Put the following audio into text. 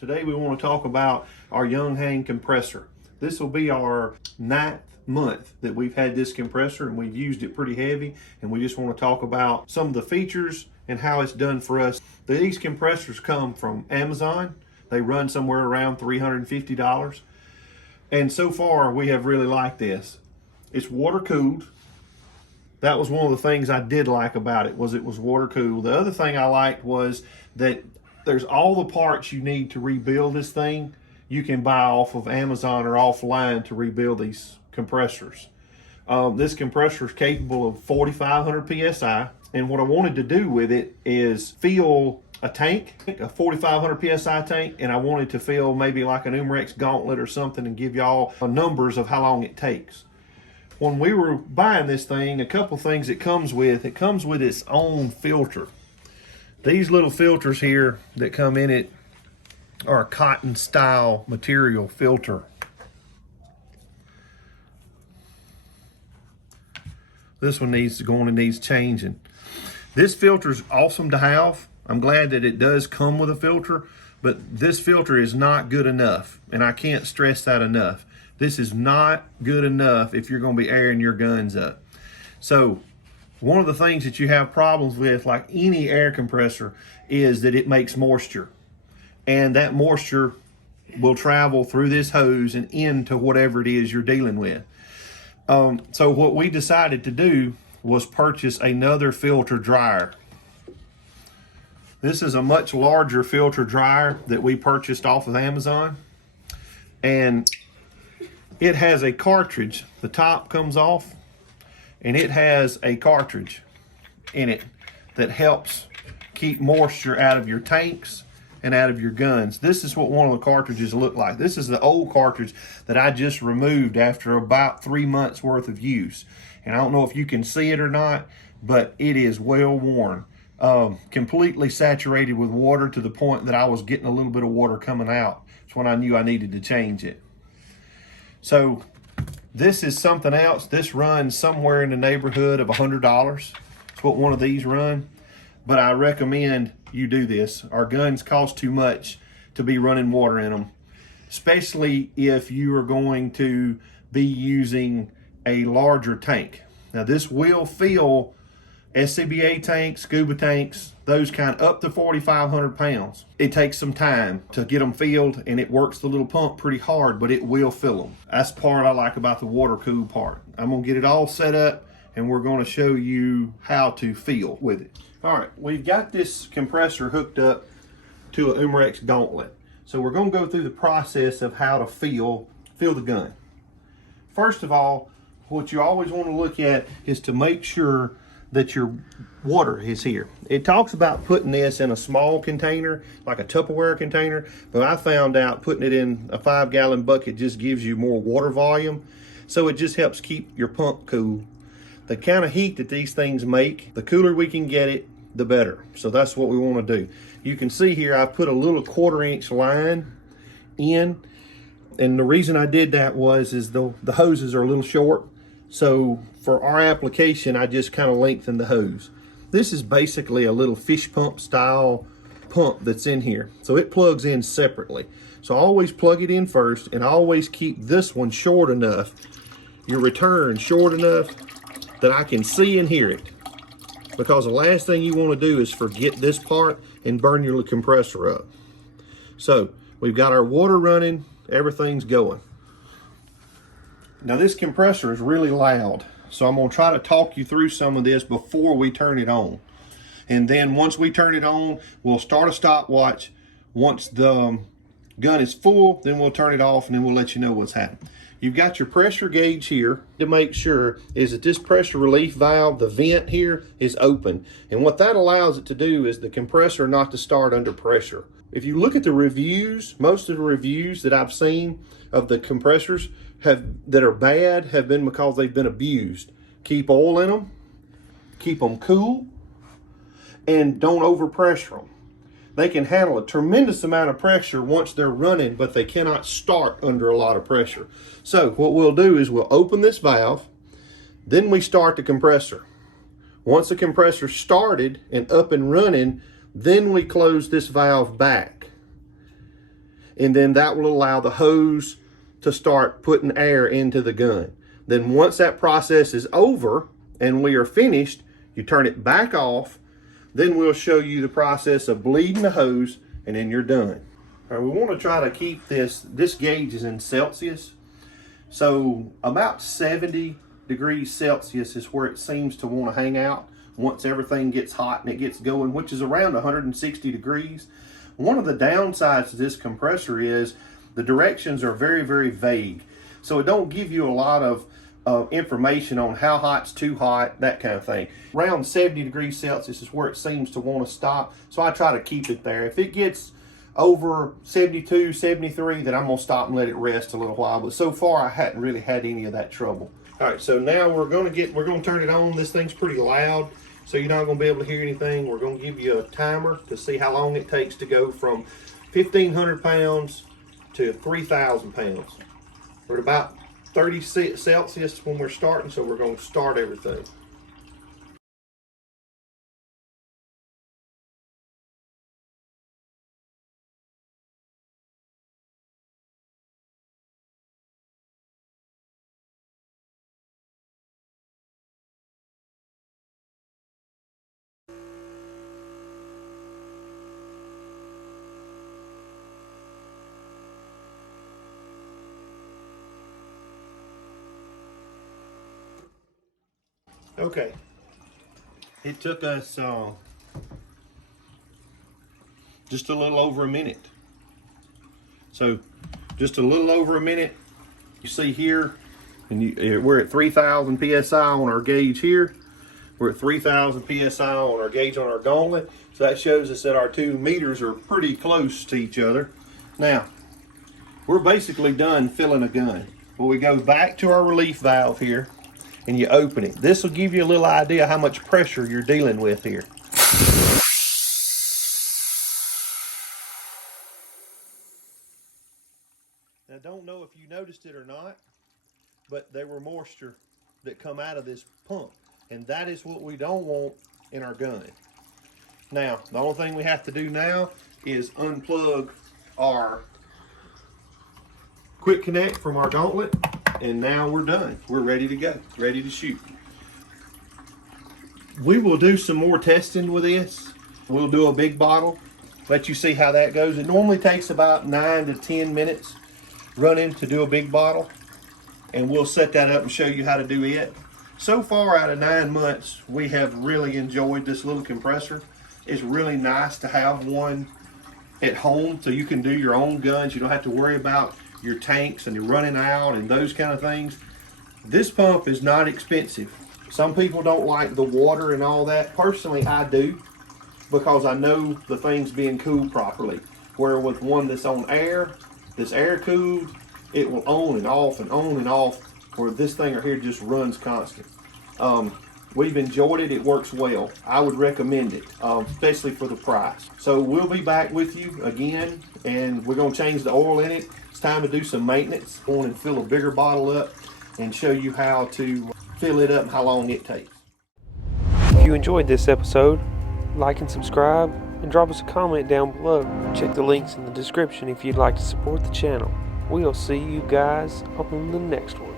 Today we want to talk about our Young Hang compressor. This will be our 9th month that we've had this compressor, and we've used it pretty heavy, and we just want to talk about some of the features and how it's done for us. These compressors come from Amazon. They run somewhere around $350, and so far we have really liked this. It's water cooled. That was one of the things I did like about it, was it was water cooled. The other thing I liked was that there's all the parts you need to rebuild this thing. You can buy off of Amazon or offline to rebuild these compressors. This compressor is capable of 4,500 PSI. And what I wanted to do with it is fill a tank, a 4,500 PSI tank, and I wanted to fill maybe like an Umarex gauntlet or something and give y'all numbers of how long it takes. When we were buying this thing, a couple things it comes with its own filter. These little filters here that come in it are a cotton style material filter. This one needs to go on and needs changing. This filter is awesome to have. I'm glad that it does come with a filter, but this filter is not good enough, and I can't stress that enough. This is not good enough if you're going to be airing your guns up. So one of the things that you have problems with, like any air compressor, is that it makes moisture. And that moisture will travel through this hose and into whatever it is you're dealing with. So what we decided to do was purchase another filter dryer. This is a much larger filter dryer that we purchased off of Amazon. And it has a cartridge. The top comes off, and it has a cartridge in it that helps keep moisture out of your tanks and out of your guns. This is what one of the cartridges look like. This is the old cartridge that I just removed after about 3 months worth of use. And I don't know if you can see it or not, but it is well worn. Completely saturated with water to the point that I was getting a little bit of water coming out. It's when I knew I needed to change it. So this is something else. This runs somewhere in the neighborhood of $100. It's what one of these run. But I recommend you do this. Our guns cost too much to be running water in them, especially if you are going to be using a larger tank. Now this will fill SCBA tanks, scuba tanks, those kind, up to 4,500 pounds. It takes some time to get them filled, and it works the little pump pretty hard, but it will fill them. That's the part I like about the water cool part. I'm gonna get it all set up, and we're gonna show you how to fill with it. All right, we've got this compressor hooked up to an Umarex gauntlet. So we're gonna go through the process of how to fill the gun. First of all, what you always wanna look at is to make sure that your water is here. It talks about putting this in a small container, like a Tupperware container, but I found out putting it in a 5-gallon bucket just gives you more water volume. So it just helps keep your pump cool. The kind of heat that these things make, the cooler we can get it, the better. So that's what we want to do. You can see here I put a little 1/4-inch line in, and the reason I did that was the hoses are a little short. So for our application, I just kind of lengthened the hose. This is basically a little fish pump style pump that's in here. So it plugs in separately. So always plug it in first, and always keep this one short enough, your return short enough that I can see and hear it. Because the last thing you want to do is forget this part and burn your compressor up. So we've got our water running, everything's going. Now this compressor is really loud, so I'm going to try to talk you through some of this before we turn it on. And then once we turn it on, we'll start a stopwatch. Once the gun is full, then we'll turn it off, and then we'll let you know what's happening. You've got your pressure gauge here to make sure is that this pressure relief valve, the vent here, is open. And what that allows it to do is the compressor not to start under pressure. If you look at the reviews, most of the reviews that I've seen of the compressors that are bad have been because they've been abused. Keep oil in them, keep them cool, and don't overpressure them. They can handle a tremendous amount of pressure once they're running, but they cannot start under a lot of pressure. So what we'll do is we'll open this valve, then we start the compressor. Once the compressor started and up and running, then we close this valve back. and then that will allow the hose to start putting air into the gun. Then once that process is over and we are finished, you turn it back off. Then we'll show you the process of bleeding the hose, and then you're done. All right, we want to try to keep this gauge is in Celsius. So about 70 degrees Celsius is where it seems to want to hang out once everything gets hot and it gets going, which is around 160 degrees. One of the downsides to this compressor is the directions are very, very vague. So it don't give you a lot of information on how hot's too hot, that kind of thing. Around 70 degrees Celsius is where it seems to want to stop. So I try to keep it there. If it gets over 72, 73, then I'm gonna stop and let it rest a little while. But so far I hadn't really had any of that trouble. All right, so now we're gonna turn it on. This thing's pretty loud, so you're not gonna be able to hear anything. We're gonna give you a timer to see how long it takes to go from 1,500 pounds to 3,000 pounds. We're at about 30 Celsius when we're starting, so we're gonna start everything. Okay, it took us just a little over a minute. So just a little over a minute. You see here, and we're at 3,000 PSI on our gauge here. We're at 3,000 PSI on our gauge on our gauntlet. So that shows us that our 2 meters are pretty close to each other. Now, we're basically done filling a gun. Well, we go back to our relief valve here, and you open it. This will give you a little idea how much pressure you're dealing with here. Now, don't know if you noticed it or not, but there were moisture that come out of this pump, and that is what we don't want in our gun. Now, the only thing we have to do now is unplug our quick connect from our gauntlet, and now we're done. We're ready to go, ready to shoot. We will do some more testing with this. We'll do a big bottle, let you see how that goes. It normally takes about 9 to 10 minutes running to do a big bottle, and we'll set that up and show you how to do it. So far, out of 9 months, we have really enjoyed this little compressor. It's really nice to have one at home so you can do your own guns. You don't have to worry about your tanks and you're running out and those kind of things. This pump is not expensive. Some people don't like the water and all that. Personally, I do, because I know the thing's being cooled properly. Where with one that's on air, that's air cooled, it will on and off and on and off, where this thing right here just runs constant. We've enjoyed it. It works well. I would recommend it, especially for the price. So we'll be back with you again, and we're going to change the oil in it. It's time to do some maintenance. Go on and fill a bigger bottle up and show you how to fill it up and how long it takes. If you enjoyed this episode, like and subscribe, and drop us a comment down below. Check the links in the description if you'd like to support the channel. We'll see you guys on the next one.